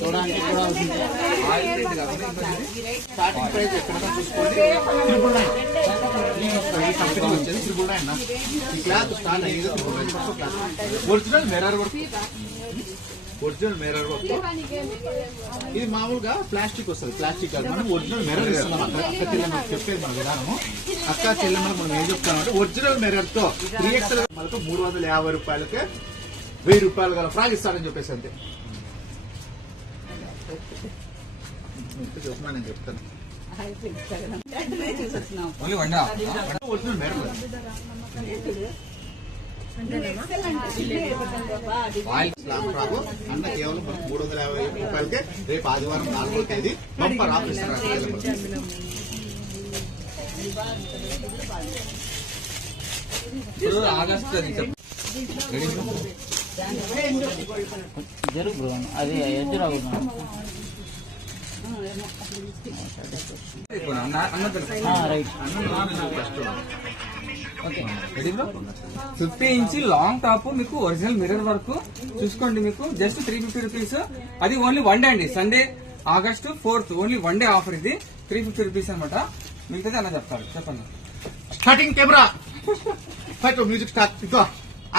చూడడానికి కూడా starting price ఎక్కడ చూసుకోండి కంపెనీ వచ్చేది 999 ఈ క్లాత్ స్టార్ట్ అయ్యేది ఒరిజినల్ మిర్రర్ వర్క్ ఇది మామూలుగా ప్లాస్టిక్ వస్తుంది. ప్లాస్టిక్ కాదు, మనం ఒరిజినల్ మిర్రర్ ఇస్తున్నాం. అక్క చెల్లెమ్మ చెప్పేది మన విధానము. అక్క చెల్లెమ్మ మనం ఏం చెప్తామంటే ఒరిజినల్ మిర్రర్ తో 3XL మనకు 350 రూపాయలకే 1000 రూపాయలు గల ఫ్రాక్ ఇస్తాడని చెప్పేసి అంతే. నేను చెప్తాను ఒరిజినల్ మిర్రర్ అన్న కేవలం 350 రూపాయలకే రేపు ఆదివారం 4వ తేదీ బంపర్ ఆఫర్ ఇస్తున్నారు. జరుగు అది ఎదురు రైట్ 50 ఇంచ్ లాంగ్ టాప్ మీకు ఒరిజినల్ మిర్రర్ వర్క్ చూసుకోండి. మీకు జస్ట్ 350 రూపీస్. అది ఓన్లీ 1 డే అండి. Sunday August 4th only 1 day offer. ఇది 350 రూపీస్ అనమాట. మిగతాది అలా చెప్తారు. చెప్పండి. Starting camera music start. ఇదో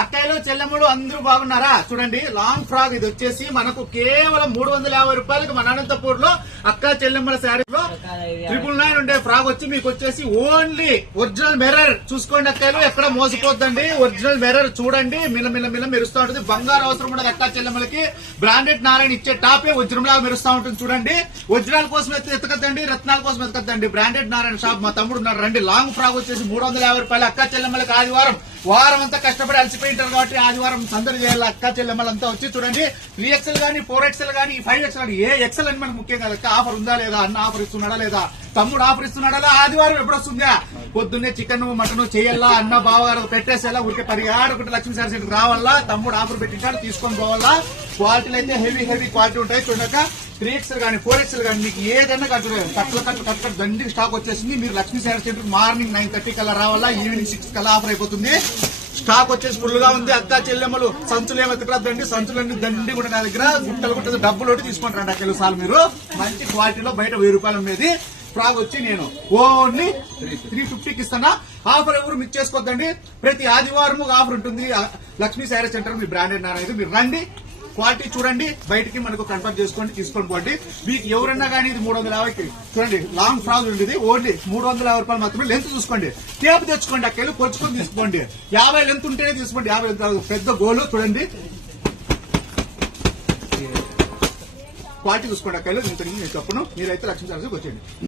అక్కయ్యలు చెల్లెమ్మలు అందరూ బాగున్నారా? చూడండి లాంగ్ ఫ్రాక్ ఇది వచ్చేసి మనకు కేవలం 350 రూపాయలకి మన అనంతపూర్ లో అక్క చెల్లెమ్మల శారీలో 999 ఉండే ఫ్రాక్ వచ్చి మీకు వచ్చేసి ఓన్లీ ఒరిజినల్ మిర్రర్ చూసుకోండి. అక్కయ్యలు ఎక్కడ మోసపోద్దండి. ఒరిజినల్ మిర్రర్ చూడండి, మిల్ల మెరుస్తూ ఉంటుంది. బంగారు అవసరం ఉండదు అక్క చెల్లెమ్మలకి. బ్రాండెడ్ నారాయణ ఇచ్చే టాపే ఒరిజినల్ లాగా మెరుస్తూ ఉంటుంది. చూడండి ఒరిజినల్ కోసం ఎత్తకద్దండి, రత్నాల కోసం ఎత్తకద్దండి. బ్రాండెడ్ నారాయణ షాప్ మా తమ్ముడు ఉన్నాడు రండి. లాంగ్ ఫ్రాక్ వచ్చేసి 350 రూపాయలు అక్క చెల్లెమ్మలకి. ఆదివారం వారం అంతా కష్టపడి అలసిపోయింటారు కాబట్టి ఆదివారం సందడి చేయాలి. అక్క చెల్లెమ్మలంతా వచ్చి చూడండి. 3XL గానీ 4XL గానీ 5XL గానీ ఏ ఎక్సెల్ అని మనకు ముఖ్యం కాదు. ఆఫర్ ఉందా లేదా, అన్న ఆఫర్ ఇస్తున్నాడా లేదా, తమ్ముడు ఆఫర్ ఇస్తున్నాడా, ఆదివారం ఎప్పుడు వస్తుందా, పొద్దున్నే చికెన్ మటన్ చేయాలా, అన్న బావగారు పెట్టేసేలా, ఊరికే పరిగాడుకుంటే లక్ష్మీ సార్ సెంటర్ రావాలా, తమ్ముడు ఆఫర్ పెట్టించాడు తీసుకొని పోవాలా. క్వాలిటీలు అయితే హెవీ క్వాలిటీ ఉంటాయి. చూడక 3XL గానీ 4XL గానీ మీకు ఏదన్నా కట్టు దండికి స్టాక్ వచ్చేసింది. మీరు లక్ష్మీ సార్ సెంటర్ మార్నింగ్ 9:30 కల్లా రావాలా, ఈవినింగ్ 6 కల్లా ఆఫర్ అయిపోతుంది. స్టాక్ వచ్చేసి ఫుల్ గా ఉంది. అక్క చెల్లెమ్మలు సంచులు ఏమెత్తకద్దండి, సంచులన్నీ దండి కూడా నా దగ్గర గుట్టలు డబ్బులు తీసుకుంటారండి. అక్కడ సార్లు మీరు మంచి క్వాలిటీలో బయట 1000 రూపాయలు ఉండేది ఫ్రాక్ వచ్చి నేను ఓన్లీ 350కి ఇస్తానా. ఆఫర్ ఎవరు మిస్ చేసుకోవద్దండి. ప్రతి ఆదివారం ఆఫర్ ఉంటుంది లక్ష్మీ శారీ సెంటర్. మీ బ్రాండెడ్ నారాయణ మీరు రండి, క్వాలిటీ చూడండి, బయటికి మనకు కన్ఫర్మ్ చేసుకోండి, తీసుకొని పోండి. మీకు ఎవరన్నా కానీ ఇది 350కి చూడండి. లాంగ్ ఫ్రాక్ ఉండేది ఓన్లీ 350 రూపాయలు మాత్రమే. లెంత్ చూసుకోండి, టేప్ తెచ్చుకోండి, అక్కలు పొడుచుకొని తీసుకోండి. 50 లెంత్ ఉంటేనే తీసుకోండి. 50 లెంత్ పెద్ద గోలు చూడండి. క్వాలిటీ చూసుకోండి అక్కలు. నేను చెప్పను, మీరైతే లక్ష్మీ సర్వీస్కి వచ్చేయండి.